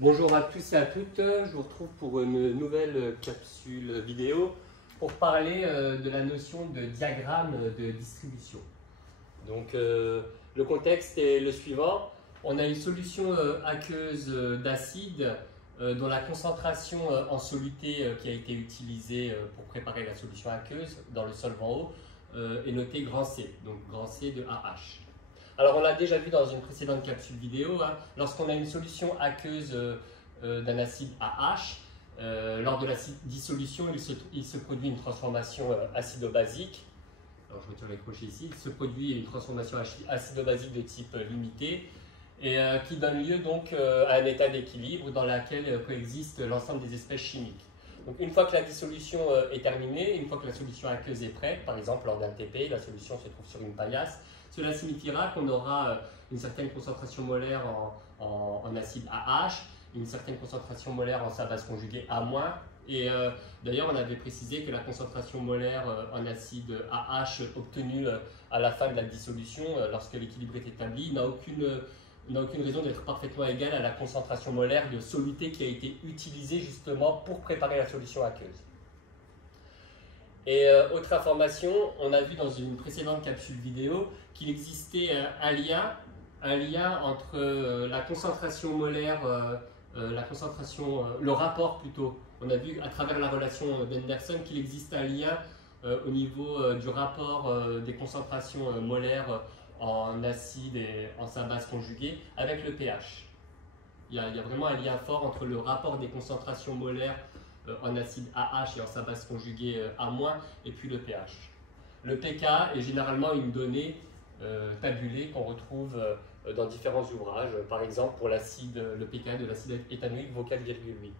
Bonjour à tous et à toutes, je vous retrouve pour une nouvelle capsule vidéo pour parler de la notion de diagramme de distribution. Donc le contexte est le suivant, on a une solution aqueuse d'acide dont la concentration en soluté qui a été utilisée pour préparer la solution aqueuse dans le solvant eau est notée grand C, donc grand C de AH. Alors on l'a déjà vu dans une précédente capsule vidéo, hein, lorsqu'on a une solution aqueuse d'un acide AH, lors de la dissolution, il se produit une transformation acido-basique. Alors je retire les crochets ici, il se produit une transformation acido-basique de type limité et qui donne lieu donc à un état d'équilibre dans lequel coexistent l'ensemble des espèces chimiques. Donc une fois que la dissolution est terminée, une fois que la solution aqueuse est prête, par exemple lors d'un TP, la solution se trouve sur une paillasse, cela signifiera qu'on aura une certaine concentration molaire en acide AH, une certaine concentration molaire en sa base conjuguée A-, et d'ailleurs on avait précisé que la concentration molaire en acide AH obtenue à la fin de la dissolution, lorsque l'équilibre est établi, n'a aucune raison d'être parfaitement égale à la concentration molaire de soluté qui a été utilisée justement pour préparer la solution aqueuse. Et autre information, on a vu dans une précédente capsule vidéo qu'il existait un lien entre la concentration molaire, le rapport plutôt. On a vu à travers la relation d'Henderson qu'il existe un lien au niveau du rapport des concentrations molaires en acide et en sa base conjuguée avec le pH. Il y a vraiment un lien fort entre le rapport des concentrations molaires en acide AH et en sa base conjuguée A- et puis le pH. Le pK est généralement une donnée tabulée qu'on retrouve dans différents ouvrages, par exemple pour le pK de l'acide éthanoïque vaut 4,8.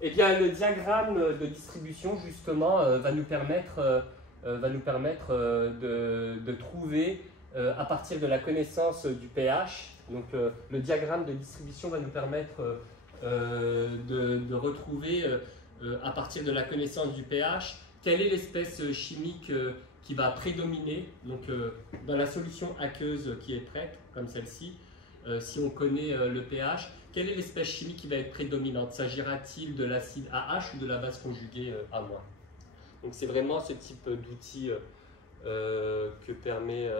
Eh bien, le diagramme de distribution justement va nous permettre de trouver à partir de la connaissance du pH, donc le diagramme de distribution va nous permettre de retrouver à partir de la connaissance du pH quelle est l'espèce chimique qui va prédominer. Donc dans la solution aqueuse qui est prête, comme celle-ci, si on connaît le pH, quelle est l'espèce chimique qui va être prédominante? S'agira-t-il de l'acide AH ou de la base conjuguée A-? Donc c'est vraiment ce type d'outil que permet,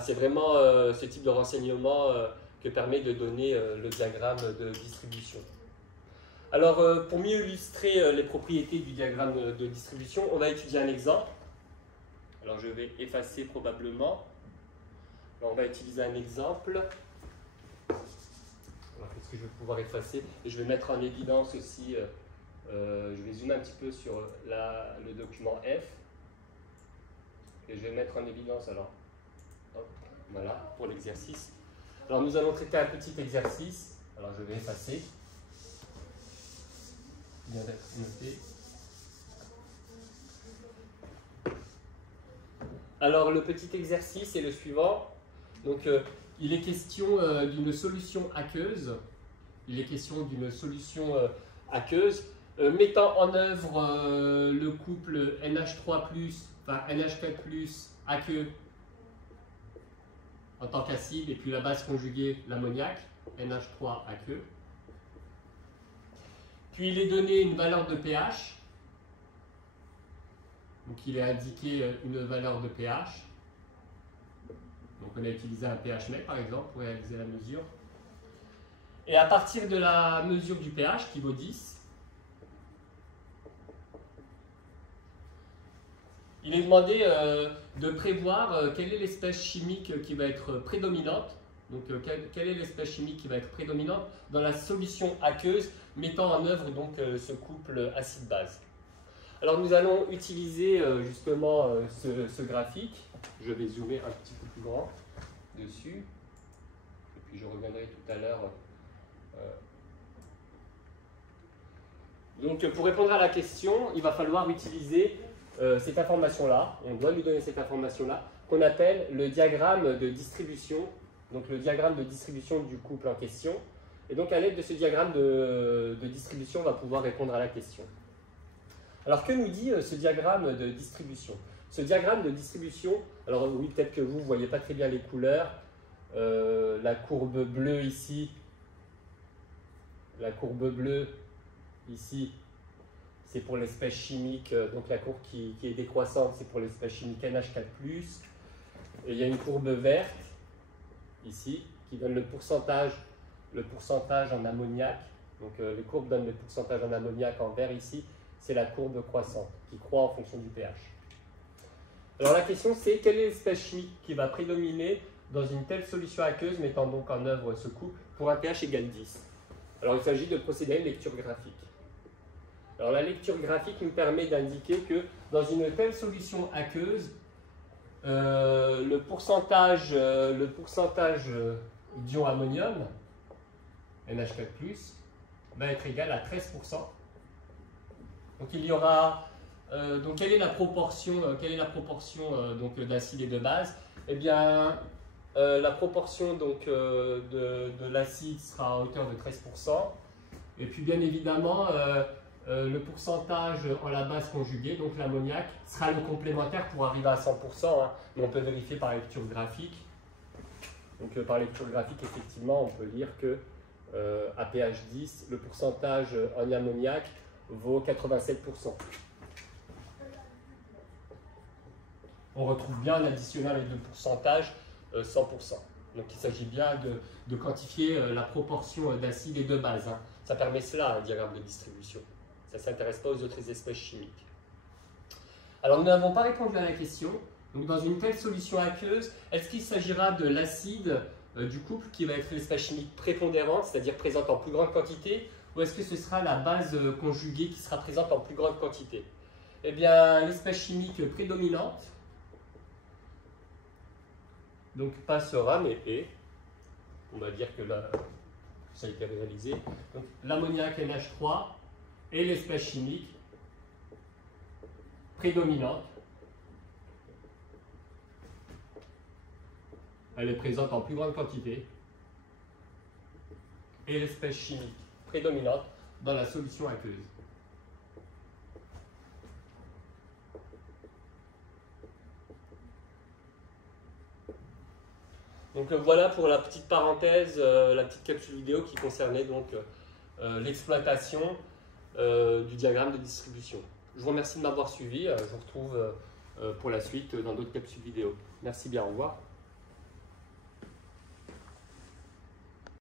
c'est vraiment ce type de renseignement que permet de donner le diagramme de distribution. Alors pour mieux illustrer les propriétés du diagramme de distribution, on va étudier un exemple. Alors je vais effacer probablement. Alors, on va utiliser un exemple. Qu'est-ce que je vais pouvoir effacer? Et je vais mettre en évidence aussi, je vais zoomer un petit peu sur le document F. Et je vais mettre en évidence alors. Hop, voilà, pour l'exercice. Alors nous allons traiter un petit exercice. Alors je vais effacer. Bien d'être noté. Alors le petit exercice est le suivant. Donc il est question d'une solution aqueuse. Il est question d'une solution aqueuse mettant en œuvre le couple NH3+, enfin NH4+, aqueux en tant qu'acide, et puis la base conjuguée, l'ammoniac, NH3 aqueux. Puis il est donné une valeur de pH. Donc il est indiqué une valeur de pH. Donc on a utilisé un pH mec par exemple pour réaliser la mesure. Et à partir de la mesure du pH qui vaut 10, il est demandé de prévoir quelle est l'espèce chimique qui va être prédominante. Donc quelle est l'espèce chimique qui va être prédominante dans la solution aqueuse mettant en œuvre donc ce couple acide-base. Alors nous allons utiliser justement ce graphique. Je vais zoomer un petit peu plus grand dessus. Et puis je reviendrai tout à l'heure. Donc pour répondre à la question, il va falloir utiliser cette information-là. On doit lui donner cette information-là qu'on appelle le diagramme de distribution. Donc le diagramme de distribution du couple en question. Et donc à l'aide de ce diagramme de distribution, on va pouvoir répondre à la question. Alors que nous dit ce diagramme de distribution? Ce diagramme de distribution, alors oui, peut-être que vous ne voyez pas très bien les couleurs. La courbe bleue ici, La courbe bleue, ici, c'est pour l'espèce chimique, donc la courbe qui est décroissante, c'est pour l'espèce chimique NH4+. Et il y a une courbe verte, ici, qui donne le pourcentage en ammoniac. Donc les courbes donnent le pourcentage en ammoniac en vert ici, c'est la courbe croissante, qui croît en fonction du pH. Alors la question c'est, quelle est l'espèce chimique qui va prédominer dans une telle solution aqueuse, mettant donc en œuvre ce couple, pour un pH égal 10? Alors il s'agit de procéder à une lecture graphique. Alors la lecture graphique nous permet d'indiquer que dans une telle solution aqueuse, le pourcentage d'ion ammonium, NH4+, va être égal à 13%. Donc il y aura, donc quelle est la proportion, donc d'acide et de base? Eh bien, la proportion donc, de l'acide sera à hauteur de 13%. Et puis bien évidemment, le pourcentage en la base conjuguée, donc l'ammoniac, sera le complémentaire pour arriver à 100%. Hein, mais on peut vérifier par lecture graphique. Donc par lecture graphique, effectivement, on peut lire que à pH 10, le pourcentage en ammoniac vaut 87%. On retrouve bien en additionnant les deux pourcentages 100%. Donc il s'agit bien de quantifier la proportion d'acide et de base. Hein. Ça permet cela, un diagramme de distribution. Ça ne s'intéresse pas aux autres espèces chimiques. Alors nous n'avons pas répondu à la question. Donc dans une telle solution aqueuse, est-ce qu'il s'agira de l'acide du couple qui va être l'espèce chimique prépondérante, c'est-à-dire présente en plus grande quantité, ou est-ce que ce sera la base conjuguée qui sera présente en plus grande quantité? Eh bien, l'espèce chimique prédominante, donc pas sera, mais est, on va dire que là, ça a été réalisé, donc l'ammoniac NH3 est l'espèce chimique prédominante. Elle est présente en plus grande quantité. Et l'espèce chimique prédominante dans la solution aqueuse. Donc voilà pour la petite parenthèse, la petite capsule vidéo qui concernait donc l'exploitation du diagramme de distribution. Je vous remercie de m'avoir suivi. Je vous retrouve pour la suite dans d'autres capsules vidéo. Merci bien, au revoir.